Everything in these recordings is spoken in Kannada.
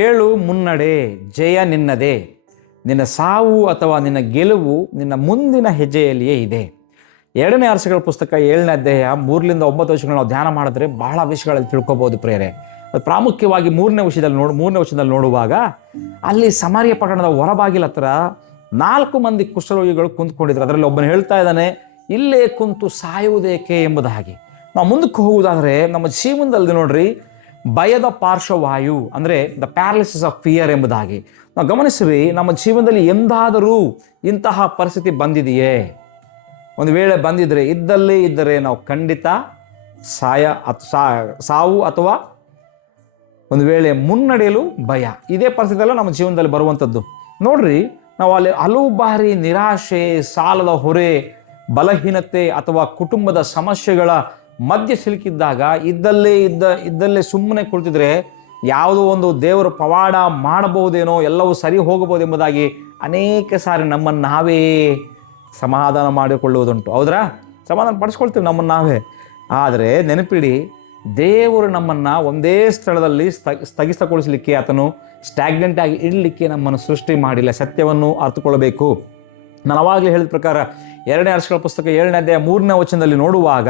ಏಳು ಮುನ್ನಡೆ, ಜಯ ನಿನ್ನದೇ. ನಿನ್ನ ಸಾವು ಅಥವಾ ನಿನ್ನ ಗೆಲುವು ನಿನ್ನ ಮುಂದಿನ ಹೆಜ್ಜೆಯಲ್ಲಿಯೇ ಇದೆ. 2ನೇ ಅರಸುಗಳ ಪುಸ್ತಕ 7ನೇ ಅಧ್ಯಾಯ 3-9 ವರ್ಷಗಳು ನಾವು ಧ್ಯಾನ ಮಾಡಿದ್ರೆ ಬಹಳ ವಿಷಯಗಳಲ್ಲಿ ತಿಳ್ಕೊಬಹುದು ಪ್ರಿಯರೇ. ಅದು ಪ್ರಾಮುಖ್ಯವಾಗಿ 3ನೇ ವರ್ಷದಲ್ಲಿ ನೋಡುವಾಗ ಅಲ್ಲಿ ಸಮಾರ್ಯ ಪಟ್ಟಣದ ಹೊರಬಾಗಿಲ ಹತ್ರ 4 ಮಂದಿ ಕುಷ್ಠರೋಗಿಗಳು ಕುಂತ್ಕೊಂಡಿದ್ರು. ಅದರಲ್ಲಿ ಒಬ್ಬನು ಹೇಳ್ತಾ ಇದ್ದಾನೆ, ಇಲ್ಲೇ ಕುಂತು ಸಾಯುವುದೇಕೆ ಎಂಬುದಾಗಿ. ನಾವು ಮುಂದಕ್ಕೆ ಹೋಗುವುದಾದರೆ ನಮ್ಮ ಜೀವನದಲ್ಲಿ ನೋಡ್ರಿ, ಭಯದ ಪಾರ್ಶ್ವವಾಯು ಅಂದರೆ ದ ಪ್ಯಾರಲಿಸಿಸ್ ಆಫ್ ಫಿಯರ್ ಎಂಬುದಾಗಿ ನಾವು ಗಮನಿಸ್ರಿ. ನಮ್ಮ ಜೀವನದಲ್ಲಿ ಎಂದಾದರೂ ಇಂತಹ ಪರಿಸ್ಥಿತಿ ಬಂದಿದೆಯೇ? ಒಂದು ವೇಳೆ ಬಂದಿದ್ರೆ ಇದ್ದರೆ ನಾವು ಖಂಡಿತ ಸಾವು ಅಥವಾ ಒಂದು ವೇಳೆ ಮುನ್ನಡೆಯಲು ಭಯ, ಇದೇ ಪರಿಸ್ಥಿತಿಯಲ್ಲ ನಮ್ಮ ಜೀವನದಲ್ಲಿ ಬರುವಂಥದ್ದು. ನೋಡ್ರಿ, ನಾವು ಅಲ್ಲಿ ಹಲವು ಬಾರಿ ನಿರಾಶೆ, ಸಾಲದ ಹೊರೆ, ಬಲಹೀನತೆ ಅಥವಾ ಕುಟುಂಬದ ಸಮಸ್ಯೆಗಳ ಮಧ್ಯೆ ಸಿಲುಕಿದ್ದಾಗ ಇದ್ದಲ್ಲೇ ಸುಮ್ಮನೆ ಕುಳಿತಿದ್ರೆ ಯಾವುದೋ ಒಂದು ದೇವರು ಪವಾಡ ಮಾಡಬಹುದೇನೋ, ಎಲ್ಲವೂ ಸರಿ ಹೋಗಬಹುದು ಎಂಬುದಾಗಿ ಅನೇಕ ಸಾರಿ ನಮ್ಮನ್ನು ನಾವೇ ಸಮಾಧಾನ ಮಾಡಿಕೊಳ್ಳುವುದುಂಟು. ಹೌದ್ರಾ? ಸಮಾಧಾನ ಪಡಿಸ್ಕೊಳ್ತೀವಿ ನಮ್ಮನ್ನು ನಾವೇ. ಆದರೆ ನೆನಪಿಡಿ, ದೇವರು ನಮ್ಮನ್ನು ಒಂದೇ ಸ್ಥಳದಲ್ಲಿ ಸ್ಥಗಿತಗೊಳಿಸಲಿಕ್ಕೆ, ಆತನು ಸ್ಟ್ಯಾಗ್ನೆಂಟ್ ಆಗಿ ಇಡಲಿಕ್ಕೆ ನಮ್ಮನ್ನು ಸೃಷ್ಟಿ ಮಾಡಿಲ್ಲ. ಸತ್ಯವನ್ನು ಅರ್ಥಕೊಳ್ಳಬೇಕು. ನಾನು ಅವಾಗಲೇ ಹೇಳಿದ ಪ್ರಕಾರ 2ನೇ ಅರಸುಗಳ ಪುಸ್ತಕ 7ನೇ ಅಧ್ಯಾಯ 3ನೇ ವಚನದಲ್ಲಿ ನೋಡುವಾಗ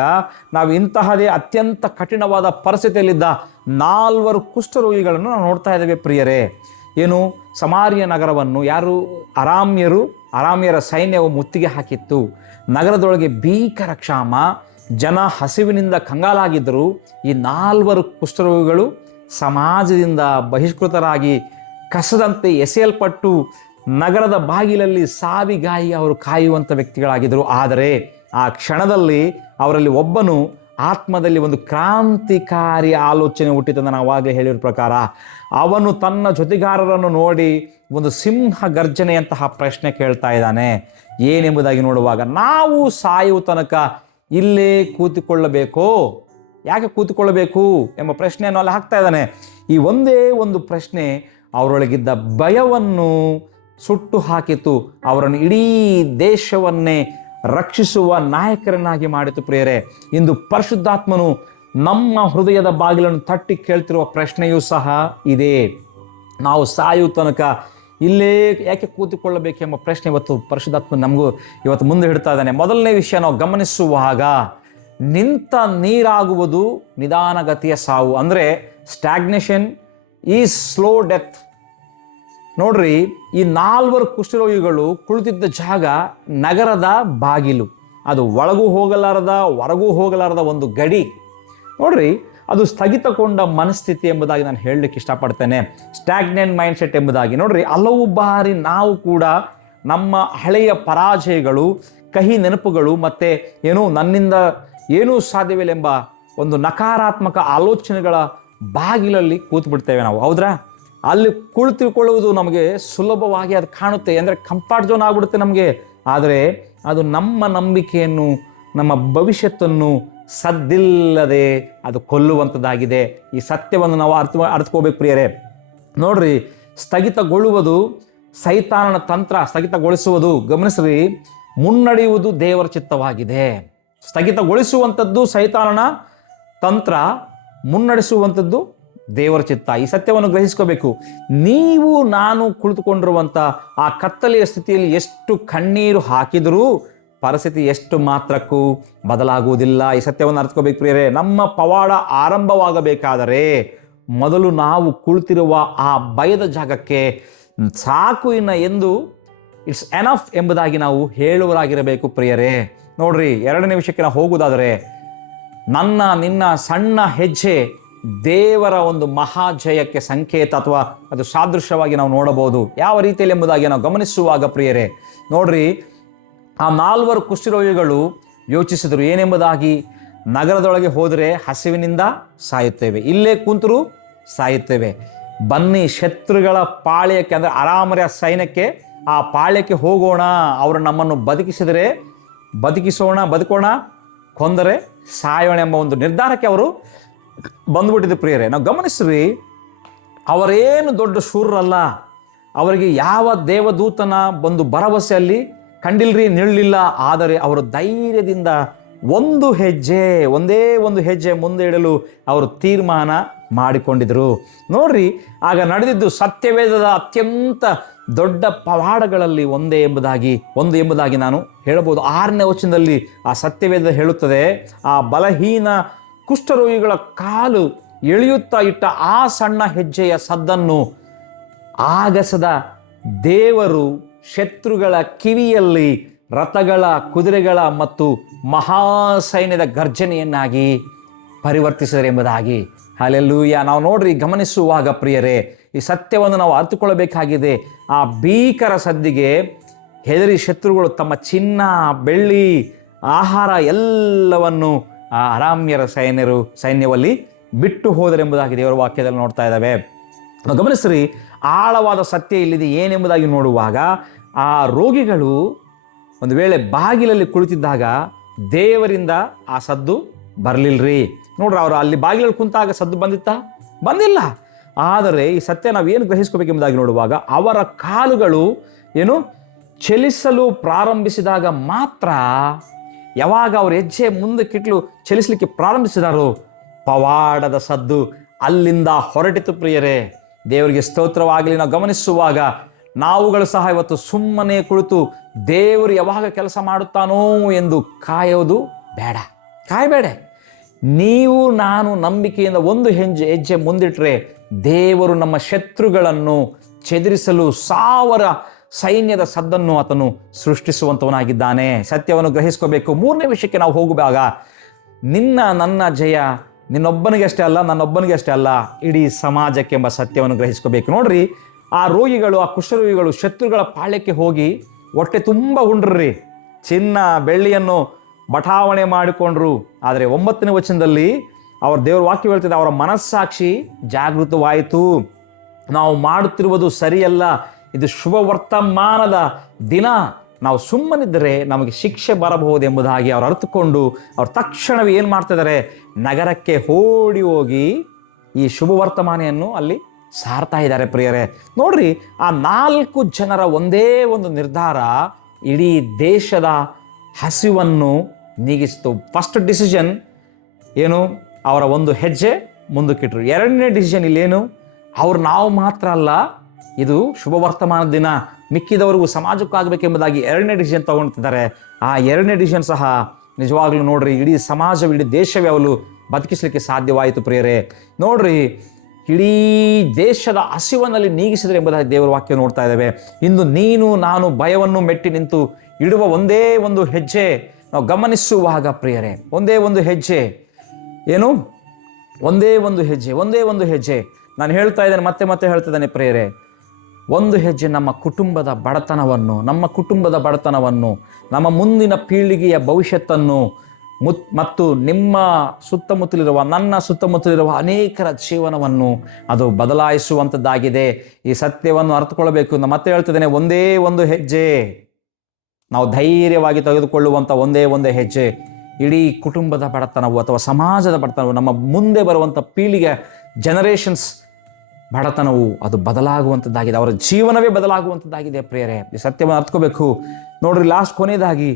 ನಾವು ಇಂತಹದೇ ಅತ್ಯಂತ ಕಠಿಣವಾದ ಪರಿಸ್ಥಿತಿಯಲ್ಲಿದ್ದ 4 ಕುಷ್ಠರೋಗಿಗಳನ್ನು ನಾವು ನೋಡ್ತಾ ಇದ್ದೇವೆ ಪ್ರಿಯರೇ. ಏನು, ಸಮಾರ್ಯ ನಗರವನ್ನು ಅರಾಮ್ಯರ ಸೈನ್ಯವು ಮುತ್ತಿಗೆ ಹಾಕಿತ್ತು. ನಗರದೊಳಗೆ ಭೀಕರ ಕ್ಷಾಮ, ಜನ ಹಸಿವಿನಿಂದ ಕಂಗಾಲಾಗಿದ್ದರು. ಈ 4 ಕುಷ್ಠರೋಗಿಗಳು ಸಮಾಜದಿಂದ ಬಹಿಷ್ಕೃತರಾಗಿ ಕಸದಂತೆ ಎಸೆಯಲ್ಪಟ್ಟು ನಗರದ ಬಾಗಿಲಲ್ಲಿ ಸಾವಿಗಾಗಿ ಅವರು ಕಾಯುವಂಥ ವ್ಯಕ್ತಿಗಳಾಗಿದ್ದರು. ಆದರೆ ಆ ಕ್ಷಣದಲ್ಲಿ ಅವರಲ್ಲಿ ಒಬ್ಬನು ಆತ್ಮದಲ್ಲಿ ಒಂದು ಕ್ರಾಂತಿಕಾರಿ ಆಲೋಚನೆ ಹುಟ್ಟಿತಂದು ನಾವು ಆವಾಗಲೇ ಹೇಳಿರೋ ಪ್ರಕಾರ. ಅವನು ತನ್ನ ಜೊತೆಗಾರರನ್ನು ನೋಡಿ ಒಂದು ಸಿಂಹ ಗರ್ಜನೆಯಂತಹ ಪ್ರಶ್ನೆ ಕೇಳ್ತಾ ಇದ್ದಾನೆ. ಏನೆಂಬುದಾಗಿ ನೋಡುವಾಗ, ನಾವು ಸಾಯುವ ತನಕ ಇಲ್ಲೇ ಕೂತಿಕೊಳ್ಳಬೇಕೋ? ಯಾಕೆ ಕೂತಿಕೊಳ್ಳಬೇಕು ಎಂಬ ಪ್ರಶ್ನೆಯನ್ನು ಅಲ್ಲಿ ಹಾಕ್ತಾ ಇದ್ದಾನೆ. ಈ ಒಂದೇ ಒಂದು ಪ್ರಶ್ನೆ ಅವರೊಳಗಿದ್ದ ಭಯವನ್ನು ಸುಟ್ಟು ಹಾಕಿತು. ಅವರನ್ನು ಇಡೀ ದೇಶವನ್ನೇ ರಕ್ಷಿಸುವ ನಾಯಕರನ್ನಾಗಿ ಮಾಡಿತು. ಪ್ರಿಯರೇ, ಇಂದು ಪರಿಶುದ್ಧಾತ್ಮನು ನಮ್ಮ ಹೃದಯದ ಬಾಗಿಲನ್ನು ತಟ್ಟಿ ಕೇಳ್ತಿರುವ ಪ್ರಶ್ನೆಯೂ ಸಹ ಇದೆ. ನಾವು ಸಾಯುವ ತನಕ ಇಲ್ಲೇ ಯಾಕೆ ಕೂತಿಕೊಳ್ಳಬೇಕೆಂಬ ಪ್ರಶ್ನೆ ಇವತ್ತು ಪರಿಶುದ್ಧಾತ್ಮ ನಮಗೂ ಇವತ್ತು ಮುಂದೆ ಇಡ್ತಾ ಇದ್ದಾನೆ. ಮೊದಲನೇ ವಿಷಯ ನಾವು ಗಮನಿಸುವಾಗ, ನಿಂತ ನೀರಾಗುವುದು ನಿಧಾನಗತಿಯ ಸಾವು. ಅಂದರೆ ಸ್ಟ್ಯಾಗ್ನೇಷನ್ ಈಸ್ ಸ್ಲೋ ಡೆತ್. ನೋಡ್ರಿ, ಈ 4 ಕುಷ್ಠರೋಗಿಗಳು ಕುಳಿತಿದ್ದ ಜಾಗ ನಗರದ ಬಾಗಿಲು. ಅದು ಒಳಗೂ ಹೋಗಲಾರದ, ಹೊರಗೂ ಹೋಗಲಾರದ ಒಂದು ಗಡಿ. ನೋಡ್ರಿ, ಅದು ಸ್ಥಗಿತಗೊಂಡ ಮನಸ್ಥಿತಿ ಎಂಬುದಾಗಿ ನಾನು ಹೇಳಲಿಕ್ಕೆ ಇಷ್ಟಪಡ್ತೇನೆ. ಸ್ಟ್ಯಾಗ್ನೆಂಟ್ ಮೈಂಡ್ಸೆಟ್ ಎಂಬುದಾಗಿ. ನೋಡ್ರಿ, ಹಲವು ಬಾರಿ ನಾವು ಕೂಡ ನಮ್ಮ ಹಳೆಯ ಪರಾಜಯಗಳು, ಕಹಿ ನೆನಪುಗಳು ಮತ್ತು ನನ್ನಿಂದ ಏನೂ ಸಾಧ್ಯವಿಲ್ಲ ಎಂಬ ಒಂದು ನಕಾರಾತ್ಮಕ ಆಲೋಚನೆಗಳ ಬಾಗಿಲಲ್ಲಿ ಕೂತ್ಬಿಡ್ತೇವೆ ನಾವು. ಹೌದ್ರಾ? ಅಲ್ಲಿ ಕುಳಿತುಕೊಳ್ಳುವುದು ನಮಗೆ ಸುಲಭವಾಗಿ ಅದು ಕಾಣುತ್ತೆ, ಅಂದರೆ ಕಂಫರ್ಟ್ ಝೋನ್ ಆಗಿಬಿಡುತ್ತೆ ನಮಗೆ. ಆದರೆ ಅದು ನಮ್ಮ ನಂಬಿಕೆಯನ್ನು, ನಮ್ಮ ಭವಿಷ್ಯತ್ತನ್ನು ಸದ್ದಿಲ್ಲದೆ ಅದು ಕೊಲ್ಲುವಂಥದ್ದಾಗಿದೆ. ಈ ಸತ್ಯವನ್ನು ನಾವು ಅರ್ಥಕೋಬೇಕು ಪ್ರಿಯರೇ. ನೋಡ್ರಿ, ಸ್ಥಗಿತಗೊಳ್ಳುವುದು ಸೈತಾನನ ತಂತ್ರ. ಸ್ಥಗಿತಗೊಳಿಸುವುದು, ಗಮನಿಸ್ರಿ, ಮುನ್ನಡೆಯುವುದು ದೇವರ ಚಿತ್ತವಾಗಿದೆ. ಸ್ಥಗಿತಗೊಳಿಸುವಂಥದ್ದು ಸೈತಾನನ ತಂತ್ರ, ಮುನ್ನಡೆಸುವಂಥದ್ದು ದೇವರ ಚಿತ್ತ. ಈ ಸತ್ಯವನ್ನು ಗ್ರಹಿಸ್ಕೋಬೇಕು. ನೀವು ನಾನು ಕುಳಿತುಕೊಂಡಿರುವಂಥ ಆ ಕತ್ತಲೆಯ ಸ್ಥಿತಿಯಲ್ಲಿ ಎಷ್ಟು ಕಣ್ಣೀರು ಹಾಕಿದರೂ ಪರಿಸ್ಥಿತಿ ಎಷ್ಟು ಮಾತ್ರಕ್ಕೂ ಬದಲಾಗುವುದಿಲ್ಲ. ಈ ಸತ್ಯವನ್ನು ಅರ್ಥಕೋಬೇಕು ಪ್ರಿಯರೇ. ನಮ್ಮ ಪವಾಡ ಆರಂಭವಾಗಬೇಕಾದರೆ ಮೊದಲು ನಾವು ಕುಳಿತಿರುವ ಆ ಭಯದ ಜಾಗಕ್ಕೆ ಸಾಕು ಎಂದು ಇಟ್ಸ್ ಎನಫ್ ಎಂಬುದಾಗಿ ನಾವು ಹೇಳುವರಾಗಿರಬೇಕು ಪ್ರಿಯರೇ. ನೋಡ್ರಿ, 2ನೇ ವಿಷಯಕ್ಕೆ ನಾವು ಹೋಗುವುದಾದರೆ, ನಿನ್ನ ಸಣ್ಣ ಹೆಜ್ಜೆ ದೇವರ ಒಂದು ಮಹಾಜಯಕ್ಕೆ ಸಂಕೇತ ಅಥವಾ ಅದು ಸಾದೃಶ್ಯವಾಗಿ ನಾವು ನೋಡಬಹುದು. ಯಾವ ರೀತಿಯಲ್ಲಿ ಎಂಬುದಾಗಿ ನಾವು ಗಮನಿಸುವಾಗ ಪ್ರಿಯರೇ, ನೋಡ್ರಿ, ಆ 4 ಕುಷ್ಠರೋಗಿಗಳು ಯೋಚಿಸಿದರು ಏನೆಂಬುದಾಗಿ. ನಗರದೊಳಗೆ ಹೋದರೆ ಹಸಿವಿನಿಂದ ಸಾಯುತ್ತೇವೆ, ಇಲ್ಲೇ ಕುಂತರೂ ಸಾಯುತ್ತೇವೆ. ಬನ್ನಿ ಶತ್ರುಗಳ ಪಾಳ್ಯಕ್ಕೆ, ಅಂದರೆ ಅರಾಮರ ಸೈನ್ಯಕ್ಕೆ, ಆ ಪಾಳ್ಯಕ್ಕೆ ಹೋಗೋಣ. ಅವರು ನಮ್ಮನ್ನು ಬದುಕೋಣ, ಕೊಂದರೆ ಸಾಯೋಣ ಎಂಬ ಒಂದು ನಿರ್ಧಾರಕ್ಕೆ ಅವರು ಬಂದ್ಬಿಟ್ಟಿದ್ದು ಪ್ರಿಯರೇ. ನಾವು ಗಮನಿಸ್ರಿ, ಅವರೇನು ದೊಡ್ಡ ಶೂರರಲ್ಲ. ಅವರಿಗೆ ಯಾವ ದೇವದೂತನ ಒಂದು ಭರವಸೆ ಅಲ್ಲಿ ಕಂಡಿಲ್ರಿ, ನಿಲ್ಲಿಲ್ಲ. ಆದರೆ ಅವರು ಧೈರ್ಯದಿಂದ ಒಂದೇ ಒಂದು ಹೆಜ್ಜೆ ಮುಂದೆ ಇಡಲು ಅವರು ತೀರ್ಮಾನ ಮಾಡಿಕೊಂಡಿದ್ರು. ನೋಡ್ರಿ, ಆಗ ನಡೆದಿದ್ದು ಸತ್ಯವೇದದ ಅತ್ಯಂತ ದೊಡ್ಡ ಪವಾಡಗಳಲ್ಲಿ ಒಂದು ಎಂಬುದಾಗಿ ನಾನು ಹೇಳಬಹುದು. 6ನೇ ವಚನದಲ್ಲಿ ಆ ಸತ್ಯವೇದ ಹೇಳುತ್ತದೆ, ಆ ಬಲಹೀನ ಕುಷ್ಠರೋಗಿಗಳ ಕಾಲು ಎಳೆಯುತ್ತಾ ಇಟ್ಟ ಆ ಸಣ್ಣ ಹೆಜ್ಜೆಯ ಸದ್ದನ್ನು ಆಗಸದ ದೇವರು ಶತ್ರುಗಳ ಕಿವಿಯಲ್ಲಿ ರಥಗಳ, ಕುದುರೆಗಳ ಮತ್ತು ಮಹಾಸೈನ್ಯದ ಗರ್ಜನೆಯನ್ನಾಗಿ ಪರಿವರ್ತಿಸಿದರೆ ಎಂಬುದಾಗಿ. ಹಲ್ಲೆಲೂಯಾ. ನಾವು ನೋಡ್ರಿ, ಗಮನಿಸುವಾಗ ಪ್ರಿಯರೇ, ಈ ಸತ್ಯವನ್ನು ನಾವು ಅರ್ಥಕೊಳ್ಳಬೇಕಾಗಿದೆ. ಆ ಭೀಕರ ಸದ್ದಿಗೆ ಹೆದರಿ ಶತ್ರುಗಳು ತಮ್ಮ ಚಿನ್ನ, ಬೆಳ್ಳಿ, ಆಹಾರ ಎಲ್ಲವನ್ನು ಆ ಅರಾಮ್ಯರ ಸೈನ್ಯವಲ್ಲಿ ಬಿಟ್ಟು ಹೋದರೆಂಬುದಾಗಿ ದೇವರ ವಾಕ್ಯದಲ್ಲಿ ನೋಡ್ತಾ ಇದ್ದಾವೆ. ನಾವು ಗಮನಿಸ್ರಿ, ಆಳವಾದ ಸತ್ಯ ಇಲ್ಲಿದೆ ಏನೆಂಬುದಾಗಿ ನೋಡುವಾಗ, ಆ ರೋಗಿಗಳು ಒಂದು ವೇಳೆ ಬಾಗಿಲಲ್ಲಿ ಕುಳಿತಿದ್ದಾಗ ದೇವರಿಂದ ಆ ಸದ್ದು ಬರಲಿಲ್ಲರಿ. ನೋಡ್ರಿ, ಅವರು ಅಲ್ಲಿ ಬಾಗಿಲಲ್ಲಿ ಕುಂತಾಗ ಸದ್ದು ಬಂದಿಲ್ಲ. ಆದರೆ ಈ ಸತ್ಯ ನಾವು ಏನು ಗ್ರಹಿಸ್ಕೋಬೇಕೆಂಬುದಾಗಿ ನೋಡುವಾಗ, ಅವರ ಕಾಲುಗಳು ಚಲಿಸಲು ಪ್ರಾರಂಭಿಸಿದಾಗ ಮಾತ್ರ, ಯಾವಾಗ ಅವ್ರ ಹೆಜ್ಜೆ ಮುಂದಕ್ಕಿಟ್ಲು ಚಲಿಸಲಿಕ್ಕೆ ಪ್ರಾರಂಭಿಸಿದಾರೋ ಪವಾಡದ ಸದ್ದು ಅಲ್ಲಿಂದ ಹೊರಟಿತು. ಪ್ರಿಯರೇ, ದೇವರಿಗೆ ಸ್ತೋತ್ರವಾಗಲಿ. ನಾವು ಗಮನಿಸುವಾಗ ನಾವುಗಳು ಸಹ ಇವತ್ತು ಸುಮ್ಮನೆ ಕುಳಿತು ದೇವರು ಯಾವಾಗ ಕೆಲಸ ಮಾಡುತ್ತಾನೋ ಎಂದು ಕಾಯಬೇಡ. ನೀವು ನಾನು ನಂಬಿಕೆಯಿಂದ ಒಂದು ಹೆಜ್ಜೆ ಮುಂದಿಟ್ಟರೆ ದೇವರು ನಮ್ಮ ಶತ್ರುಗಳನ್ನು ಚೆದರಿಸಲು 1000 ಸೈನ್ಯದ ಸದ್ದನ್ನು ಆತನು ಸೃಷ್ಟಿಸುವಂತವನಾಗಿದ್ದಾನೆ. ಸತ್ಯವನ್ನು ಗ್ರಹಿಸ್ಕೋಬೇಕು. 3ನೇ ವಿಷಯಕ್ಕೆ ನಾವು ಹೋಗುವಾಗ, ನನ್ನ ಜಯ ನಿನ್ನೊಬ್ಬನಿಗೆ ಅಷ್ಟೇ ಅಲ್ಲ, ನನ್ನೊಬ್ಬನಿಗೆ ಅಷ್ಟೇ ಅಲ್ಲ, ಇಡೀ ಸಮಾಜಕ್ಕೆ ಎಂಬ ಸತ್ಯವನ್ನು ಗ್ರಹಿಸ್ಕೋಬೇಕು. ನೋಡ್ರಿ, ಆ ರೋಗಿಗಳು, ಆ ಕುಷ್ಠರೋಗಿಗಳು ಶತ್ರುಗಳ ಪಾಳ್ಯಕ್ಕೆ ಹೋಗಿ ಹೊಟ್ಟೆ ತುಂಬ ಉಂಡ್ರಿ, ಚಿನ್ನ ಬೆಳ್ಳಿಯನ್ನು ಬಟಾವಣೆ ಮಾಡಿಕೊಂಡ್ರು. ಆದರೆ 9ನೇ ವಚನದಲ್ಲಿ ಅವರ ದೇವರ ವಾಕ್ಯ ಹೇಳ್ತಿದೆ, ಅವರ ಮನಸ್ಸಾಕ್ಷಿ ಜಾಗೃತವಾಯಿತು. ನಾವು ಮಾಡುತ್ತಿರುವುದು ಸರಿಯಲ್ಲ, ಇದು ಶುಭ ವರ್ತಮಾನದ ದಿನ, ನಾವು ಸುಮ್ಮನಿದ್ದರೆ ನಮಗೆ ಶಿಕ್ಷೆ ಬರಬಹುದು ಎಂಬುದಾಗಿ ಅವರು ಅರ್ಥಕೊಂಡು ಅವ್ರು ತಕ್ಷಣವೇ ಏನು ಮಾಡ್ತಿದ್ದಾರೆ, ನಗರಕ್ಕೆ ಓಡಿ ಹೋಗಿ ಈ ಶುಭ ವರ್ತಮಾನೆಯನ್ನು ಅಲ್ಲಿ ಸಾರ್ತಾ ಇದ್ದಾರೆ. ಪ್ರಿಯರೇ, ನೋಡ್ರಿ, ಆ 4 ಜನರ ಒಂದೇ ಒಂದು ನಿರ್ಧಾರ ಇಡೀ ದೇಶದ ಹಸಿವನ್ನು ನೀಗಿಸಿತು. ಫಸ್ಟ್ ಡಿಸಿಷನ್ ಏನು? ಅವರ ಒಂದು ಹೆಜ್ಜೆ ಮುಂದಕ್ಕಿಟ್ರು. 2ನೇ ಡಿಸಿಷನ್ ಇಲ್ಲೇನು? ನಾವು ಮಾತ್ರ ಅಲ್ಲ, ಇದು ಶುಭ ವರ್ತಮಾನ ದಿನ, ಮಿಕ್ಕಿದವರಿಗೂ ಸಮಾಜಕ್ಕೂ ಆಗಬೇಕೆಂಬುದಾಗಿ 2ನೇ ಡಿಸಿಷನ್ ತಗೊಳ್ತಿದ್ದಾರೆ. ಆ 2ನೇ ಡಿಸಿಷನ್ ಸಹ ನಿಜವಾಗ್ಲೂ ನೋಡ್ರಿ, ಇಡೀ ಸಮಾಜ, ಇಡೀ ದೇಶವೇ ಅವಳು ಬದುಕಿಸಲಿಕ್ಕೆ ಸಾಧ್ಯವಾಯಿತು. ಪ್ರಿಯರೇ, ನೋಡ್ರಿ, ಇಡೀ ದೇಶದ ಹಸಿವನ್ನಲ್ಲಿ ನೀಗಿಸಿದರೆ ಎಂಬುದಾಗಿ ದೇವರ ವಾಕ್ಯ ನೋಡ್ತಾ ಇದ್ದೇವೆ. ಇಂದು ನೀನು ನಾನು ಭಯವನ್ನು ಮೆಟ್ಟಿ ನಿಂತು ಇಡುವ ಒಂದೇ ಒಂದು ಹೆಜ್ಜೆ ನಾವು ಗಮನಿಸುವಾಗ ಪ್ರಿಯರೇ, ಒಂದೇ ಒಂದು ಹೆಜ್ಜೆ ಏನು? ಒಂದೇ ಒಂದು ಹೆಜ್ಜೆ. ನಾನು ಹೇಳ್ತಾ ಇದ್ದೇನೆ, ಮತ್ತೆ ಹೇಳ್ತಿದ್ದೇನೆ ಪ್ರಿಯರೇ, ಒಂದು ಹೆಜ್ಜೆ ನಮ್ಮ ಕುಟುಂಬದ ಬಡತನವನ್ನು, ನಮ್ಮ ಮುಂದಿನ ಪೀಳಿಗೆಯ ಭವಿಷ್ಯತ್ತನ್ನು ಮತ್ತು ನಿಮ್ಮ ಸುತ್ತಮುತ್ತಲಿರುವ, ನನ್ನ ಸುತ್ತಮುತ್ತಲಿರುವ ಅನೇಕರ ಜೀವನವನ್ನು ಅದು ಬದಲಾಯಿಸುವಂಥದ್ದಾಗಿದೆ. ಈ ಸತ್ಯವನ್ನು ಅರ್ಥಕೊಳ್ಳಬೇಕು. ನಾನು ಮತ್ತೆ ಹೇಳ್ತಿದ್ದೇನೆ, ಒಂದೇ ಒಂದು ಹೆಜ್ಜೆ, ನಾವು ಧೈರ್ಯವಾಗಿ ತೆಗೆದುಕೊಳ್ಳುವಂಥ ಒಂದೇ ಒಂದು ಹೆಜ್ಜೆ ಇಡೀ ಕುಟುಂಬದ ಬಡತನವು ಅಥವಾ ಸಮಾಜದ ಬಡತನವು, ನಮ್ಮ ಮುಂದೆ ಬರುವಂಥ ಪೀಳಿಗೆ ಜನರೇಷನ್ಸ್ ಬಡತನವು ಅದು ಬದಲಾಗುವಂಥದ್ದಾಗಿದೆ, ಅವರ ಜೀವನವೇ ಬದಲಾಗುವಂಥದ್ದಾಗಿದೆ. ಪ್ರಿಯರೇ, ಈ ಸತ್ಯವನ್ನು ಅರ್ಥಕೋಬೇಕು. ನೋಡ್ರಿ, ಲಾಸ್ಟ್ ಕೊನೆಯದಾಗಿ,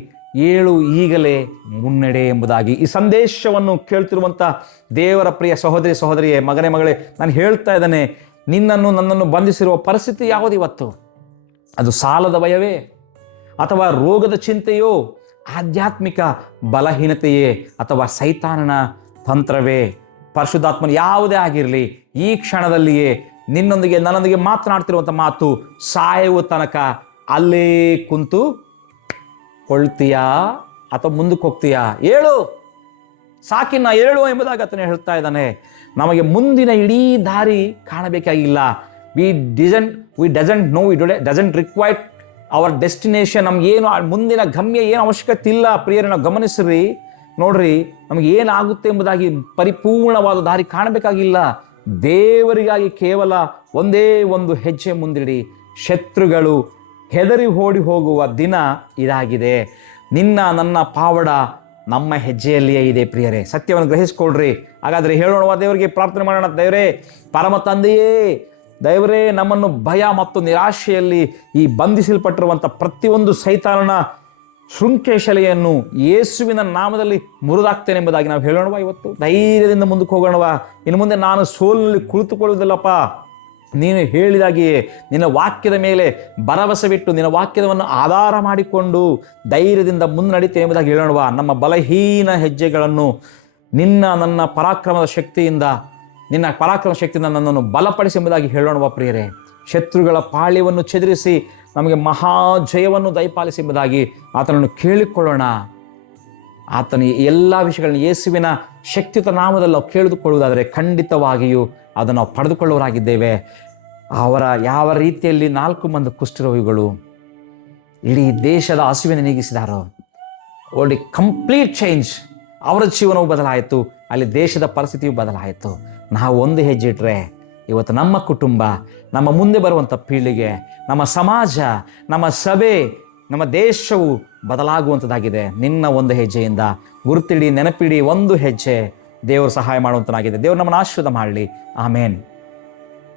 ಏಳು ಈಗಲೇ ಮುನ್ನಡೆ ಎಂಬುದಾಗಿ. ಈ ಸಂದೇಶವನ್ನು ಕೇಳ್ತಿರುವಂಥ ದೇವರ ಪ್ರಿಯ ಸಹೋದರಿಯೇ, ಮಗಳೇ, ನಾನು ಹೇಳ್ತಾ ಇದ್ದೇನೆ, ನನ್ನನ್ನು ಬಂಧಿಸಿರುವ ಪರಿಸ್ಥಿತಿ ಯಾವುದು ಇವತ್ತು? ಅದು ಸಾಲದ ಭಯವೇ, ಅಥವಾ ರೋಗದ ಚಿಂತೆಯೋ, ಆಧ್ಯಾತ್ಮಿಕ ಬಲಹೀನತೆಯೇ, ಅಥವಾ ಸೈತಾನನ ತಂತ್ರವೇ, ಪರಿಶುದ್ಧಾತ್ಮನ ಯಾವುದೇ ಆಗಿರಲಿ, ಈ ಕ್ಷಣದಲ್ಲಿಯೇ ನನ್ನೊಂದಿಗೆ ಮಾತನಾಡ್ತಿರುವಂಥ ಮಾತು, ಸಾಯುವ ತನಕ ಅಲ್ಲೇ ಕುಂತು ಕೊಳ್ತೀಯಾ ಅಥವಾ ಮುಂದಕ್ಕೆ ಹೋಗ್ತೀಯಾ? ಸಾಕಿನ ಹೇಳು ಎಂಬುದಾಗಿ ಆತನೇ ಹೇಳ್ತಾ ಇದ್ದಾನೆ. ನಮಗೆ ಮುಂದಿನ ಇಡೀ ದಾರಿ ಕಾಣಬೇಕಾಗಿಲ್ಲ. We doesn't know, doesn't require our destination. ನಮಗೇನು ಮುಂದಿನ ಗಮ್ಯ ಏನು ಅವಶ್ಯಕತೆ ಇಲ್ಲ. ಪ್ರಿಯರೇ, ನಾವು ಗಮನಿಸ್ರಿ, ನೋಡ್ರಿ, ನಮಗೆ ಏನಾಗುತ್ತೆ ಎಂಬುದಾಗಿ ಪರಿಪೂರ್ಣವಾದ ದಾರಿ ಕಾಣಬೇಕಾಗಿಲ್ಲ. ದೇವರಿಗಾಗಿ ಕೇವಲ ಒಂದೇ ಒಂದು ಹೆಜ್ಜೆ ಮುಂದಿಡಿ. ಶತ್ರುಗಳು ಹೆದರಿ ಓಡಿ ಹೋಗುವ ದಿನ ಇದಾಗಿದೆ. ನನ್ನ ಪಾವಡ ನಮ್ಮ ಹೆಜ್ಜೆಯಲ್ಲಿಯೇ ಇದೆ. ಪ್ರಿಯರೇ, ಸತ್ಯವನ್ನು ಗ್ರಹಿಸ್ಕೊಳ್ರಿ. ಹಾಗಾದರೆ ಹೇಳೋಣ, ದೇವರಿಗೆ ಪ್ರಾರ್ಥನೆ ಮಾಡೋಣ. ದೇವರೇ, ಪರಮ ತಂದೆಯೇ, ದೇವರೇ, ನಮ್ಮನ್ನು ಭಯ ಮತ್ತು ನಿರಾಶೆಯಲ್ಲಿ ಈ ಬಂಧಿಸಲ್ಪಟ್ಟಿರುವಂಥ ಪ್ರತಿಯೊಂದು ಸೈತಾನನ ಶೃಂಖೇಶಲೆಯನ್ನು ಯೇಸುವಿನ ನಾಮದಲ್ಲಿ ಮುರಿದಾಕ್ತೇನೆ ಎಂಬುದಾಗಿ ನಾವು ಹೇಳೋಣವಾ? ಇವತ್ತು ಧೈರ್ಯದಿಂದ ಮುಂದಕ್ಕೆ ಹೋಗೋಣವಾ? ಇನ್ನು ಮುಂದೆ ನಾನು ಸೋಲಿನಲ್ಲಿ ಕುಳಿತುಕೊಳ್ಳುವುದಿಲ್ಲಪ್ಪ, ನೀನು ಹೇಳಿದಾಗಿಯೇ ನಿನ್ನ ವಾಕ್ಯದ ಮೇಲೆ ಭರವಸೆ ಬಿಟ್ಟು ನಿನ್ನ ವಾಕ್ಯವನ್ನು ಆಧಾರ ಮಾಡಿಕೊಂಡು ಧೈರ್ಯದಿಂದ ಮುನ್ನಡಿತೇನೆ ಎಂಬುದಾಗಿ ಹೇಳೋಣವಾ? ನಮ್ಮ ಬಲಹೀನ ಹೆಜ್ಜೆಗಳನ್ನು ನನ್ನ ಪರಾಕ್ರಮದ ಶಕ್ತಿಯಿಂದ ನನ್ನನ್ನು ಬಲಪಡಿಸಿ ಎಂಬುದಾಗಿ ಹೇಳೋಣವಾ ಪ್ರಿಯರೇ? ಶತ್ರುಗಳ ಪಾಳ್ಯವನ್ನು ಚದುರಿಸಿ ನಮಗೆ ಮಹಾಜಯವನ್ನು ದಯಪಾಲಿಸಿ ಎಂಬುದಾಗಿ ಆತನನ್ನು ಕೇಳಿಕೊಳ್ಳೋಣ. ಆತನ ಎಲ್ಲ ವಿಷಯಗಳನ್ನು ಯೇಸುವಿನ ಶಕ್ತಿಯುತ ನಾಮದಲ್ಲಿ ನಾವು ಕೇಳಿದುಕೊಳ್ಳುವುದಾದರೆ ಖಂಡಿತವಾಗಿಯೂ ಅದನ್ನು ನಾವು ಪಡೆದುಕೊಳ್ಳುವರಾಗಿದ್ದೇವೆ. ಅವರ ಯಾವ ರೀತಿಯಲ್ಲಿ 4 ಮಂದಿ ಕುಷ್ಠರೋಗಿಗಳು ಇಡೀ ದೇಶದ ಹಸಿವಿನ ನೀಗಿಸಿದಾರೋ, ಓಲ್ಡಿ ಕಂಪ್ಲೀಟ್ ಚೇಂಜ್, ಅವರ ಜೀವನವು ಬದಲಾಯಿತು, ಅಲ್ಲಿ ದೇಶದ ಪರಿಸ್ಥಿತಿಯು ಬದಲಾಯಿತು. ನಾವು ಒಂದು ಹೆಜ್ಜೆ ಇಟ್ಟರೆ ಇವತ್ತು ನಮ್ಮ ಕುಟುಂಬ, ನಮ್ಮ ಮುಂದೆ ಬರುವಂಥ ಪೀಳಿಗೆ, ನಮ್ಮ ಸಮಾಜ, ನಮ್ಮ ಸಭೆ, ನಮ್ಮ ದೇಶವು ಬದಲಾಗುವಂಥದ್ದಾಗಿದೆ. ನಿನ್ನ ಒಂದು ಹೆಜ್ಜೆಯಿಂದ ಗುರುತಿಡಿ, ನೆನಪಿಡಿ, ಒಂದು ಹೆಜ್ಜೆ ದೇವರು ಸಹಾಯ ಮಾಡುವಂಥದ್ದಾಗಿದೆ. ದೇವರು ನಮ್ಮನ್ನು ಆಶೀರ್ವಾದ ಮಾಡಲಿ. ಆಮೇನ್.